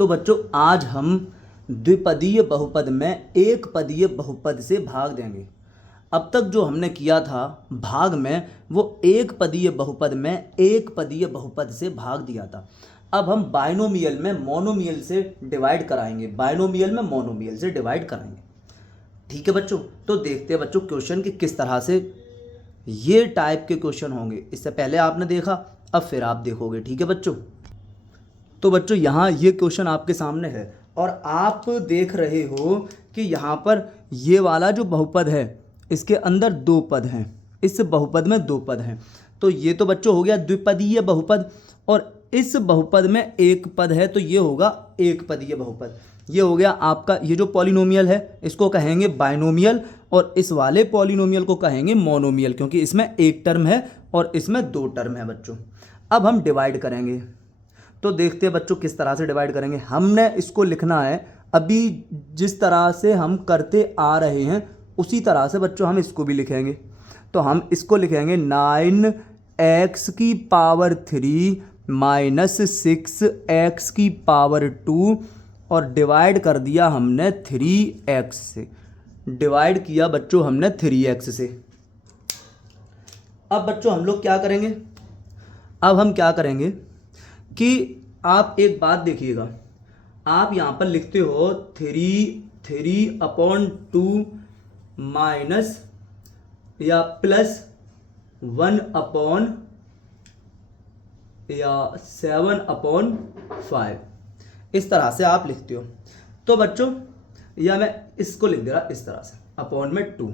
तो बच्चों आज हम द्विपदीय बहुपद में एक पदीय बहुपद से भाग देंगे। अब तक जो हमने किया था भाग में वो एक पदीय बहुपद में एक पदीय बहुपद से भाग दिया था। अब हम बाइनोमियल में मोनोमियल से डिवाइड कराएंगे, बाइनोमियल में मोनोमियल से डिवाइड कराएंगे। ठीक है बच्चों, तो देखते हैं बच्चों क्वेश्चन कि किस तरह से ये टाइप के क्वेश्चन होंगे। इससे पहले आपने देखा, अब फिर आप देखोगे। ठीक है बच्चों, तो बच्चों यहाँ ये क्वेश्चन आपके सामने है और आप देख रहे हो कि यहाँ पर ये वाला जो बहुपद है इसके अंदर दो पद हैं, इस बहुपद में दो पद हैं। तो ये तो बच्चों हो गया द्विपदीय बहुपद और इस बहुपद में एक पद है तो ये होगा एक पदीय बहुपद। ये हो गया आपका, ये जो पॉलिनोमियल है इसको कहेंगे बाइनोमियल और इस वाले पॉलिनोमियल को कहेंगे मोनोमियल, क्योंकि इसमें एक टर्म है और इसमें दो टर्म है बच्चों। अब हम डिवाइड करेंगे, तो देखते हैं बच्चों किस तरह से डिवाइड करेंगे। हमने इसको लिखना है अभी जिस तरह से हम करते आ रहे हैं उसी तरह से बच्चों हम इसको भी लिखेंगे। तो हम इसको लिखेंगे 9x³ माइनस 6x² और डिवाइड कर दिया हमने 3x से, डिवाइड किया बच्चों हमने 3x से। अब बच्चों हम लोग क्या करेंगे, अब हम क्या करेंगे कि आप एक बात देखिएगा, आप यहाँ पर लिखते हो 3/2 माइनस या प्लस 7/5, इस तरह से आप लिखते हो। तो बच्चों या मैं इसको लिख दे रहा इस तरह से अपॉन में 2।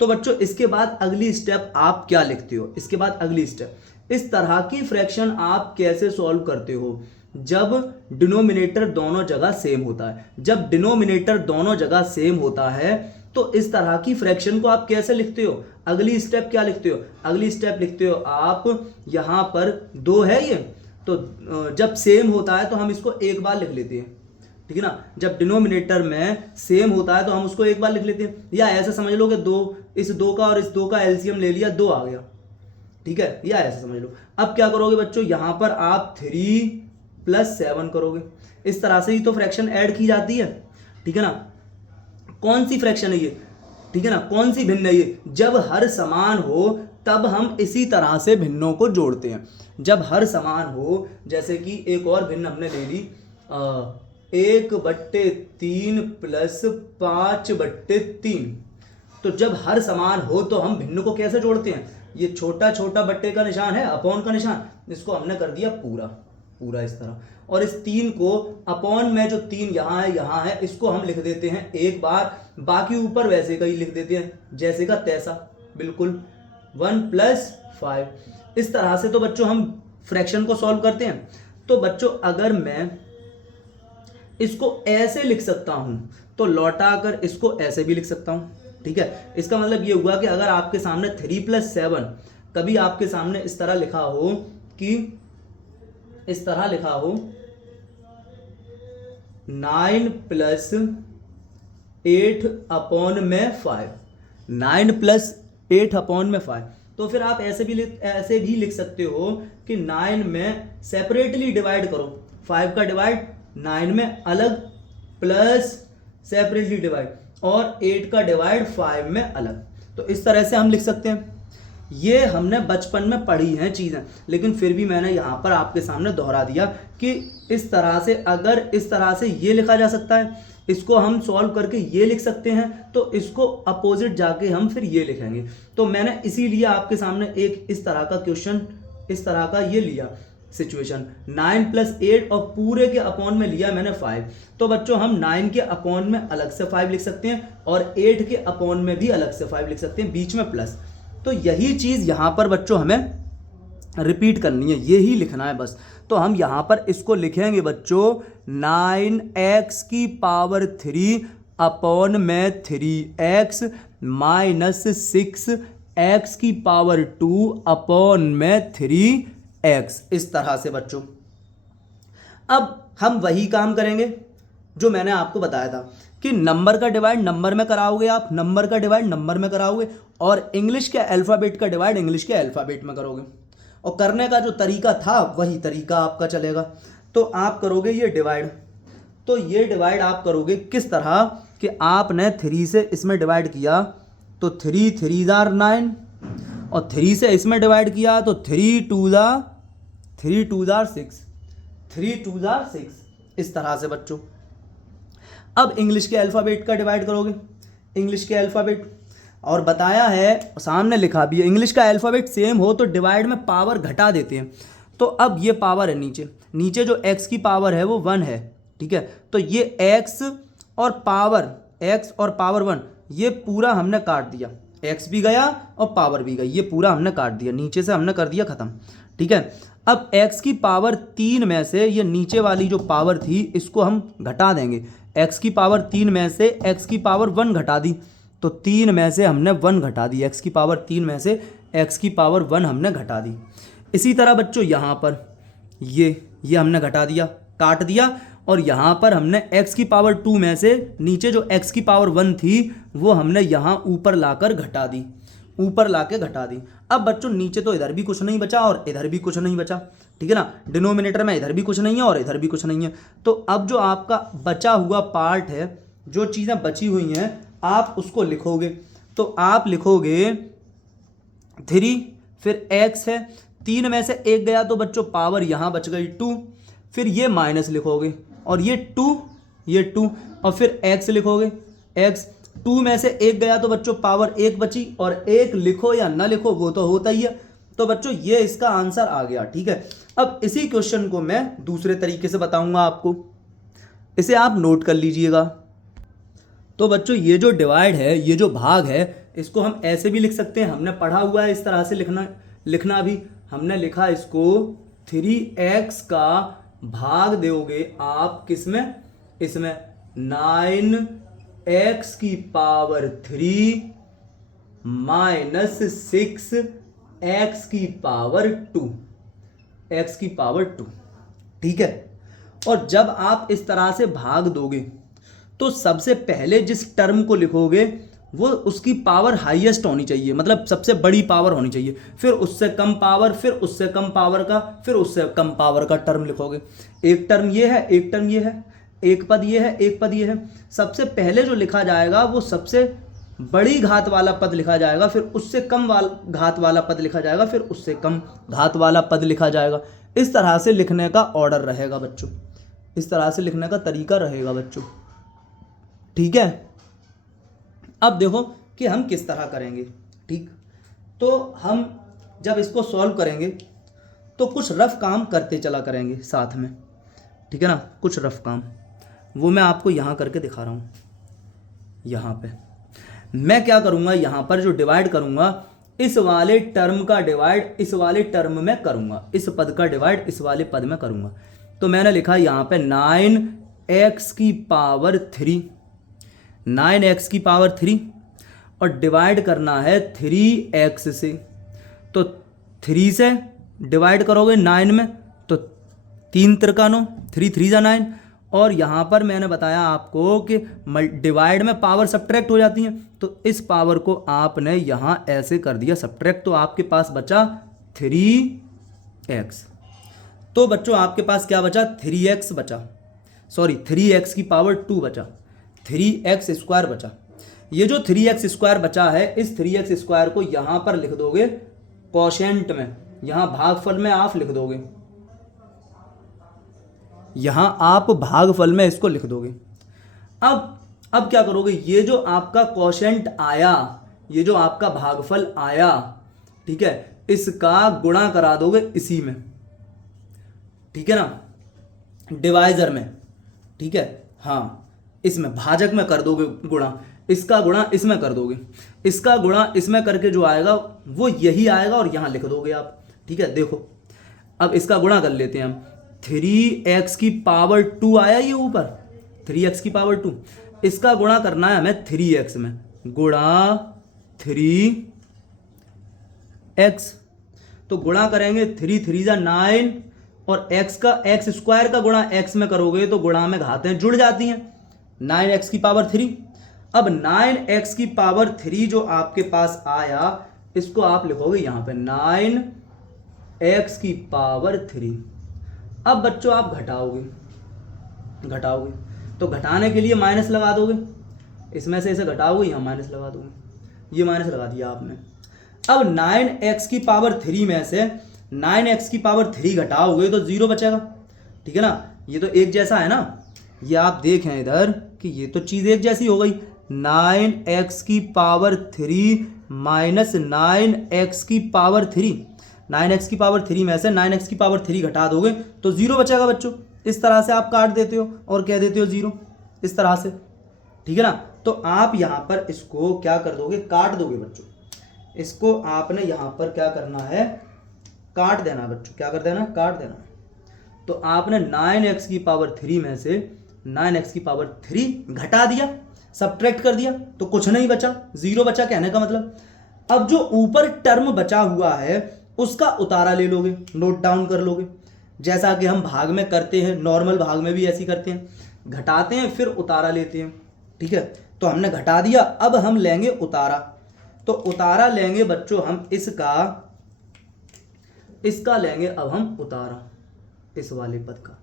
तो बच्चों इसके बाद अगली स्टेप आप क्या लिखते हो, इसके बाद अगली स्टेप, इस तरह की फ्रैक्शन आप कैसे सॉल्व करते हो जब डिनोमिनेटर दोनों जगह सेम होता है। जब डिनोमिनेटर दोनों जगह सेम होता है तो इस तरह की फ्रैक्शन को आप कैसे लिखते हो, अगली स्टेप क्या लिखते हो, अगली स्टेप लिखते हो आप यहाँ पर 2 है ये, तो जब सेम होता है तो हम इसको एक बार लिख लेते हैं। ठीक है ना, जब डिनोमिनेटर में सेम होता है तो हम उसको एक बार लिख लेते हैं, या ऐसे समझ लो कि 2, इस 2 का और इस 2 का एलसीएम ले लिया, 2 आ गया। ठीक है, या ऐसे समझ लो। अब क्या करोगे बच्चों, यहां पर आप 3+7 करोगे, इस तरह से ही तो फ्रैक्शन ऐड की जाती है। ठीक है ना, कौन सी फ्रैक्शन है ये, ठीक है ना, कौन सी भिन्न है ये, जब हर समान हो तब हम इसी तरह से भिन्नों को जोड़ते हैं। जब हर समान हो, जैसे कि एक और भिन्न हमने ले ली 1/3 प्लस 5/3, तो जब हर समान हो तो हम भिन्न को कैसे जोड़ते हैं, ये छोटा छोटा बट्टे का निशान है, अपॉन का निशान, इसको हमने कर दिया पूरा पूरा इस तरह, और इस 3 को अपॉन में जो 3 यहाँ है इसको हम लिख देते हैं एक बार, बाकी ऊपर वैसे का ही लिख देते हैं जैसे का तैसा, बिल्कुल 1+5। इस तरह से तो बच्चों हम फ्रैक्शन को सॉल्व करते हैं। तो बच्चों अगर मैं इसको ऐसे लिख सकता हूं तो लौटा कर इसको ऐसे भी लिख सकता हूं। ठीक है, इसका मतलब ये हुआ कि अगर आपके सामने 3+7 कभी आपके सामने इस तरह लिखा हो कि इस तरह लिखा हो 9+8/5, 9+8/5, तो फिर आप ऐसे भी लिख सकते हो कि 9 में सेपरेटली डिवाइड करो, 5 का डिवाइड 9 में अलग प्लस सेपरेटली डिवाइड, और 8 का डिवाइड 5 में अलग। तो इस तरह से हम लिख सकते हैं। ये हमने बचपन में पढ़ी हैं चीज़ें, लेकिन फिर भी मैंने यहाँ पर आपके सामने दोहरा दिया कि इस तरह से, अगर इस तरह से ये लिखा जा सकता है, इसको हम सॉल्व करके ये लिख सकते हैं, तो इसको अपोजिट जाके हम फिर ये लिखेंगे। तो मैंने इसीलिए आपके सामने एक इस तरह का क्वेश्चन, इस तरह का ये लिया सिचुएशन, 9+8 और पूरे के अपॉन में लिया मैंने 5। तो बच्चों हम 9 के अपॉन में अलग से 5 लिख सकते हैं और 8 के अपॉन में भी अलग से 5 लिख सकते हैं, बीच में प्लस। तो यही चीज यहां पर बच्चों हमें रिपीट करनी है, यही लिखना है बस। तो हम यहां पर इसको लिखेंगे बच्चों 9x³ अपॉन में 3x माइनस 6x² अपॉन में 3x, इस तरह से बच्चों। अब हम वही काम करेंगे जो मैंने आपको बताया था कि नंबर का डिवाइड नंबर में कराओगे, आप नंबर का डिवाइड नंबर में कराओगे, और इंग्लिश के अल्फ़ाबेट का डिवाइड इंग्लिश के अल्फ़ाबेट में करोगे, और करने का जो तरीका था वही तरीका आपका चलेगा। तो आप करोगे ये डिवाइड। तो ये डिवाइड आप करोगे किस तरह कि आपने 3 से इसमें डिवाइड किया तो 3 3 जार 9, और 3 से इसमें डिवाइड किया तो 3 2 जार 6, 3 2 जार 6, इस तरह से बच्चों। अब इंग्लिश के अल्फ़ाबेट का डिवाइड करोगे, इंग्लिश के अल्फ़ाबेट, और बताया है सामने लिखा भी है, इंग्लिश का अल्फ़ाबेट सेम हो तो डिवाइड में पावर घटा देते हैं। तो अब ये पावर है नीचे, नीचे जो x की पावर है वो 1 है, ठीक है। तो ये x और पावर 1 ये पूरा हमने काट दिया, x भी गया और पावर भी गई, ये पूरा हमने काट दिया, नीचे से हमने कर दिया ख़त्म, ठीक है। अब x की पावर 3 में से ये नीचे वाली जो पावर थी इसको हम घटा देंगे। x की पावर 3 में से x की पावर 1 घटा दी, तो 3 में से हमने 1 घटा दी, x की पावर 3 में से x की पावर 1 हमने घटा दी। इसी तरह बच्चों यहाँ पर ये हमने घटा दिया, काट दिया, और यहाँ पर हमने x की पावर 2 में से नीचे जो x की पावर 1 थी वो हमने यहाँ ऊपर लाकर घटा दी, ऊपर लाके घटा दी। अब बच्चों नीचे तो इधर भी कुछ नहीं बचा और इधर भी कुछ नहीं बचा, ठीक है ना। डिनोमिनेटर में इधर भी कुछ नहीं है और इधर भी कुछ नहीं है। तो अब जो आपका बचा हुआ पार्ट है, जो चीज़ें बची हुई हैं, आप उसको लिखोगे। तो आप लिखोगे 3, फिर x है, 3 में से 1 गया तो बच्चों पावर यहाँ बच गई 2, फिर ये माइनस लिखोगे, और ये 2, और फिर x लिखोगे, x 2 में से 1 गया तो बच्चों पावर 1 बची, और 1 लिखो या ना लिखो वो तो होता ही है। तो बच्चों ये इसका आंसर आ गया, ठीक है। अब इसी क्वेश्चन को मैं दूसरे तरीके से बताऊंगा आपको, इसे आप नोट कर लीजिएगा। तो बच्चों ये जो डिवाइड है, ये जो भाग है, इसको हम ऐसे भी लिख सकते हैं, हमने पढ़ा हुआ है इस तरह से लिखना भी। हमने लिखा इसको 3x का भाग दोगे आप किसमें, इसमें 9x की पावर 3 माइनस 6x की पावर 2, x की पावर 2, ठीक है। और जब आप इस तरह से भाग दोगे तो सबसे पहले जिस टर्म को लिखोगे वो उसकी पावर हाईएस्ट होनी चाहिए, मतलब सबसे बड़ी पावर होनी चाहिए, फिर उससे कम पावर, फिर उससे कम पावर का, फिर उससे कम पावर का टर्म लिखोगे। एक टर्म ये है, एक टर्म ये है, एक पद ये है, एक पद ये है। सबसे पहले जो लिखा जाएगा वो सबसे बड़ी घात वाला पद लिखा जाएगा, फिर उससे कम घात वाला पद लिखा जाएगा, फिर उससे कम घात वाला पद लिखा जाएगा। इस तरह से लिखने का ऑर्डर रहेगा बच्चों, इस तरह से लिखने का तरीका रहेगा बच्चों, ठीक है। अब देखो कि हम किस तरह करेंगे, ठीक। तो हम जब इसको सॉल्व करेंगे तो कुछ रफ काम करते चला करेंगे साथ में, ठीक है ना। कुछ रफ काम वो मैं आपको यहाँ करके दिखा रहा हूँ। यहाँ पे मैं क्या करूँगा, यहाँ पर जो डिवाइड करूँगा, इस वाले टर्म का डिवाइड इस वाले टर्म में करूँगा, इस पद का डिवाइड इस वाले पद में करूँगा। तो मैंने लिखा यहाँ पे 9x की पावर 3, 9x की पावर 3, और डिवाइड करना है 3x से। तो 3 से डिवाइड करोगे 9 में तो 3 त्रिका 9, 3 3 जा 9, और यहाँ पर मैंने बताया आपको कि डिवाइड में पावर सब्ट्रैक्ट हो जाती हैं, तो इस पावर को आपने यहाँ ऐसे कर दिया सब्ट्रैक्ट, तो आपके पास बचा 3x। तो बच्चों आपके पास क्या बचा, 3x बचा, सॉरी 3x की पावर 2 बचा, 3x स्क्वायर बचा। ये जो 3x स्क्वायर बचा है, इस 3x स्क्वायर को यहाँ पर लिख दोगे कोशेंट में, यहाँ भागफल में आप लिख दोगे, यहाँ आप भागफल में इसको लिख दोगे। अब क्या करोगे, ये जो आपका कोशेंट आया, ये जो आपका भागफल आया, ठीक है, इसका गुणा करा दोगे इसी में, ठीक है ना, डिवाइजर में, ठीक है, हाँ इसमें भाजक में कर दोगे गुणा, इसका गुणा इसमें कर दोगे, इसका गुणा इसमें करके जो आएगा वो यही आएगा और यहाँ लिख दोगे आप, ठीक है। देखो अब इसका गुणा कर लेते हैं हम, 3x की पावर 2 आया ये ऊपर, 3x की पावर 2, इसका गुणा करना है हमें 3x में, गुणा 3x। तो गुणा करेंगे 3 3 जा 9, और x स्क्वायर का गुणा x में करोगे तो गुणा में घातें जुड़ जाती हैं, 9x की पावर 3। अब 9x की पावर 3 जो आपके पास आया, इसको आप लिखोगे यहाँ पे 9x की पावर 3। अब बच्चों आप घटाओगे तो घटाने के लिए माइनस लगा दोगे, इसमें से इसे घटाओगे, यहाँ माइनस लगा दोगे, ये माइनस लगा दिया आपने। अब 9x की पावर 3 में से 9x की पावर 3 घटाओगे तो 0 बचेगा, ठीक है ना। ये तो एक जैसा है ना, ये आप देखें इधर कि ये तो चीज़ एक जैसी हो गई। 9x की पावर 3 माइनस 9x की पावर 3, 9x की पावर 3 में से 9x की पावर 3 घटा दोगे तो 0 बचेगा बच्चों। इस तरह से आप काट देते हो और कह देते हो 0, इस तरह से, ठीक है ना। तो आप यहाँ पर इसको क्या कर दोगे, काट दोगे बच्चों। इसको आपने यहाँ पर क्या करना है, काट देना बच्चों। क्या कर देना, काट देना। तो आपने 9x की पावर 3 में से 9x की पावर 3 घटा दिया, सब्ट्रैक्ट कर दिया, तो कुछ नहीं बचा, 0 बचा। कहने का मतलब अब जो ऊपर टर्म बचा हुआ है उसका उतारा ले लोगे, नोट डाउन कर लोगे, जैसा कि हम भाग में करते हैं, नॉर्मल भाग में भी ऐसे करते हैं, घटाते हैं फिर उतारा लेते हैं, ठीक है। तो हमने घटा दिया, अब हम लेंगे उतारा। तो उतारा लेंगे बच्चों हम इसका लेंगे अब हम उतारा, इस वाले पद का,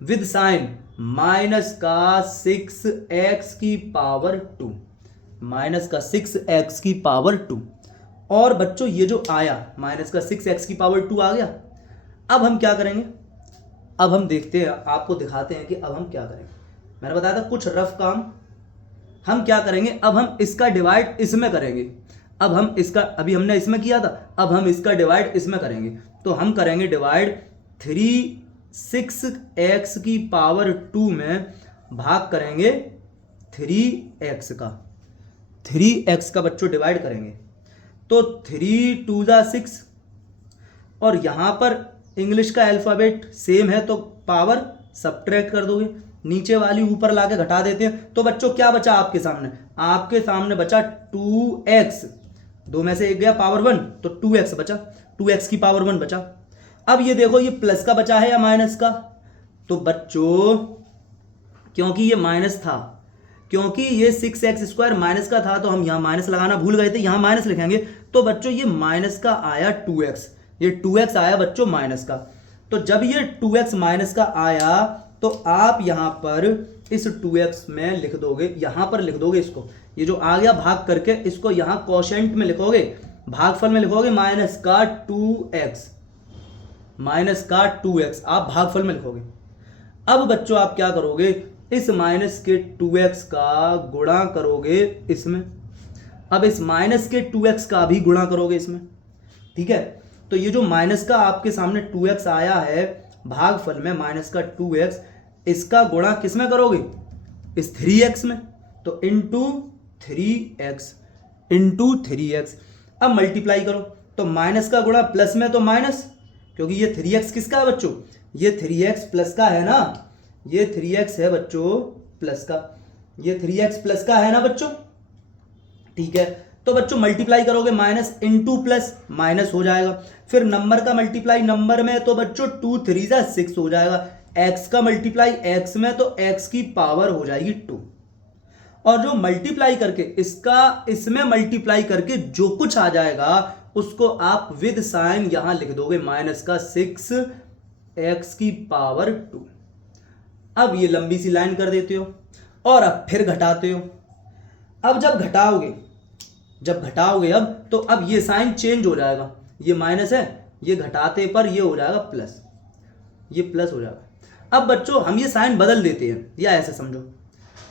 विद साइन माइनस का 6x की पावर 2, माइनस का 6x की पावर 2। और बच्चों ये जो आया माइनस का 6x की पावर 2 आ गया। अब हम क्या करेंगे, अब हम देखते हैं, आपको दिखाते हैं कि अब हम क्या करेंगे। मैंने बताया था कुछ रफ काम। हम क्या करेंगे, अब हम इसका डिवाइड इसमें करेंगे। अब हम इसका, अभी हमने इसमें किया था, अब हम इसका डिवाइड इसमें करेंगे। तो हम करेंगे डिवाइड 6x की पावर 2 में भाग करेंगे 3x का, 3x का बच्चों डिवाइड करेंगे। तो 3 2 जा 6, और यहां पर इंग्लिश का अल्फाबेट सेम है तो पावर सब्ट्रैक्ट कर दोगे, नीचे वाली ऊपर लाके घटा देते हैं। तो बच्चों क्या बचा आपके सामने, आपके सामने बचा 2x, 2 में से 1 गया पावर 1, तो 2x बचा, 2x की पावर 1 बचा। अब ये देखो ये प्लस का बचा है या माइनस का, तो बच्चों क्योंकि ये माइनस था, क्योंकि ये 6x² माइनस का था तो हम यहां माइनस लगाना भूल गए थे, यहां माइनस लिखेंगे। तो बच्चों ये माइनस का आया 2x, ये 2x आया बच्चों माइनस का। तो जब ये 2x माइनस का आया तो आप यहां पर इस 2x में लिख दोगे, यहां पर लिख दोगे इसको, ये जो आ गया भाग करके इसको यहां कोशेंट में लिखोगे, भागफल में लिखोगे माइनस का 2x, माइनस का 2x आप भागफल में लिखोगे। अब बच्चों आप क्या करोगे, इस माइनस के 2x का गुणा करोगे इसमें, अब इस माइनस के 2x का भी गुणा करोगे इसमें, ठीक है। तो ये जो माइनस का आपके सामने 2x आया है भागफल में, माइनस का 2x, इसका गुणा किस में करोगे, इस 3x में, तो इंटू 3x। अब मल्टीप्लाई करो, तो माइनस का गुणा प्लस में तो माइनस, क्योंकि ये 3x किसका है बच्चों, ये 3x प्लस का है ना, ये 3x है बच्चों प्लस का, ये 3x प्लस का है ना बच्चों, ठीक है। तो बच्चों मल्टीप्लाई करोगे माइनस इंटू प्लस, माइनस हो जाएगा। फिर नंबर का मल्टीप्लाई नंबर में, तो बच्चों 2 3 जा 6 हो जाएगा। x का मल्टीप्लाई x में, तो x की पावर हो जाएगी 2। और जो मल्टीप्लाई करके इसका इसमें मल्टीप्लाई करके जो कुछ आ जाएगा उसको आप विद साइन यहां लिख दोगे, माइनस का 6x की पावर 2। अब ये लंबी सी लाइन कर देते हो और अब फिर घटाते हो। अब जब घटाओगे अब तो अब ये साइन चेंज हो जाएगा, ये माइनस है, ये घटाते पर ये हो जाएगा प्लस, ये प्लस हो जाएगा। अब बच्चों हम ये साइन बदल देते हैं, या ऐसे समझो,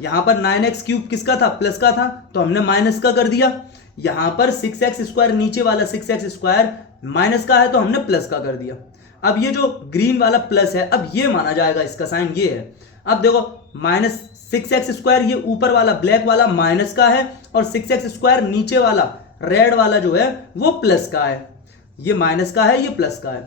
यहां पर 9x³ किसका था, प्लस का था, तो हमने माइनस का कर दिया। यहां पर 6x², नीचे वाला 6x² माइनस का है तो हमने प्लस का कर दिया। अब ये जो ग्रीन वाला प्लस है, अब ये माना जाएगा, इसका साइन ये है। अब देखो माइनस 6x², ये ऊपर वाला ब्लैक वाला माइनस का है, और 6x² नीचे वाला रेड वाला जो है वो प्लस का है, ये माइनस का है, ये प्लस का है।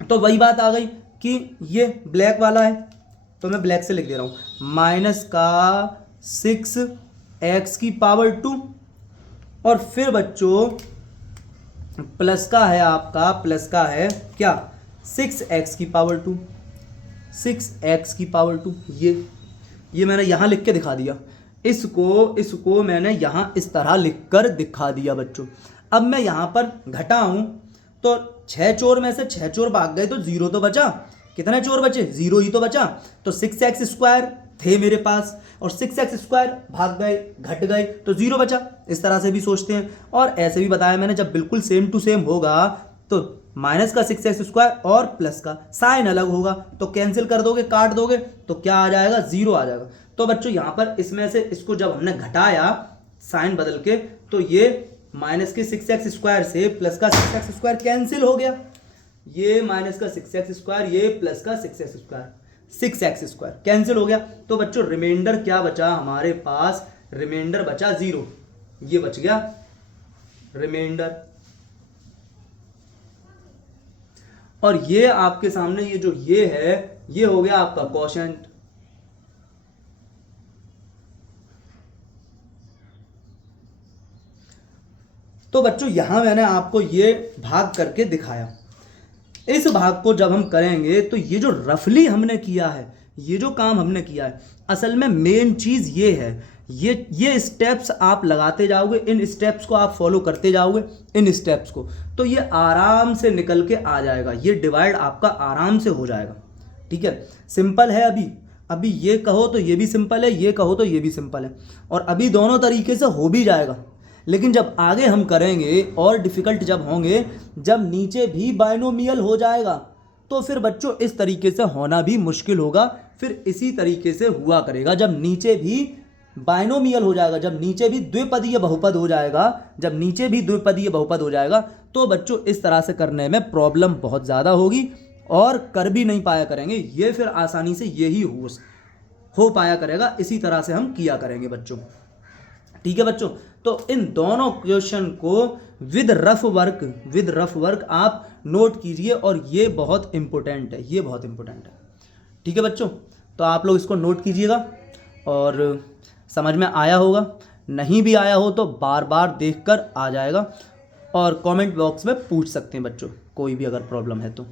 तो वही बात आ गई कि ये ब्लैक वाला है, तो मैं ब्लैक से लिख दे रहा हूं, माइनस का 6x की पावर 2, और फिर बच्चों प्लस का है आपका, प्लस का है क्या, 6x की पावर 2, 6x की पावर 2। ये मैंने यहां लिख के दिखा दिया, इसको मैंने यहां इस तरह लिखकर दिखा दिया बच्चों। अब मैं यहां पर घटाऊं तो 6 चोर में से 6 चोर भाग गए तो 0 तो बचा, कितने चोर बचे, 0 ही तो बचा। तो 6x² थे मेरे पास और 6x² भाग गए, घट गए तो 0 बचा। इस तरह से भी सोचते हैं। और ऐसे भी बताया मैंने, जब बिल्कुल सेम टू सेम होगा तो माइनस का 6x² और प्लस का साइन अलग होगा तो कैंसिल कर दोगे, काट दोगे तो क्या आ जाएगा, 0 आ जाएगा। तो बच्चों यहाँ पर इसमें से इसको जब हमने घटाया साइन बदल के, तो ये माइनस के 6x² से प्लस का 6x² कैंसिल हो गया। ये माइनस का 6x², ये प्लस का 6x² कैंसिल हो गया। तो बच्चों रिमाइंडर क्या बचा हमारे पास, रिमाइंडर बचा 0। ये बच गया रिमाइंडर। और ये आपके सामने ये जो ये है, ये हो गया आपका क्वोशिएंट। तो बच्चों यहां मैंने आपको ये भाग करके दिखाया। इस भाग को जब हम करेंगे तो ये जो रफली हमने किया है, ये जो काम हमने किया है, असल में मेन चीज ये है। ये स्टेप्स आप लगाते जाओगे, इन स्टेप्स को आप फॉलो करते जाओगे, इन स्टेप्स को, तो ये आराम से निकल के आ जाएगा। ये डिवाइड आपका आराम से हो जाएगा। ठीक है, सिंपल है। अभी ये कहो तो ये भी सिंपल है, ये कहो तो ये भी सिंपल है, और अभी दोनों तरीके से हो भी जाएगा। लेकिन जब आगे हम करेंगे और डिफिकल्ट जब होंगे, जब नीचे भी बाइनोमियल हो जाएगा, तो फिर बच्चों इस तरीके से होना भी मुश्किल होगा। फिर इसी तरीके से हुआ करेगा जब नीचे भी बाइनोमियल हो जाएगा, जब नीचे भी द्विपदीय बहुपद हो जाएगा, जब नीचे भी द्विपदीय बहुपद हो जाएगा, तो बच्चों इस तरह से करने में प्रॉब्लम बहुत ज़्यादा होगी और कर भी नहीं पाया करेंगे। ये फिर आसानी से यही हो पाया करेगा। इसी तरह से हम किया करेंगे बच्चों। ठीक है बच्चों, तो इन दोनों क्वेश्चन को विद रफ वर्क आप नोट कीजिए, और ये बहुत इंपॉर्टेंट है, ये बहुत इंपॉर्टेंट है। ठीक है बच्चों, तो आप लोग इसको नोट कीजिएगा और समझ में आया होगा। नहीं भी आया हो तो बार बार देखकर आ जाएगा, और कमेंट बॉक्स में पूछ सकते हैं बच्चों, कोई भी अगर प्रॉब्लम है तो।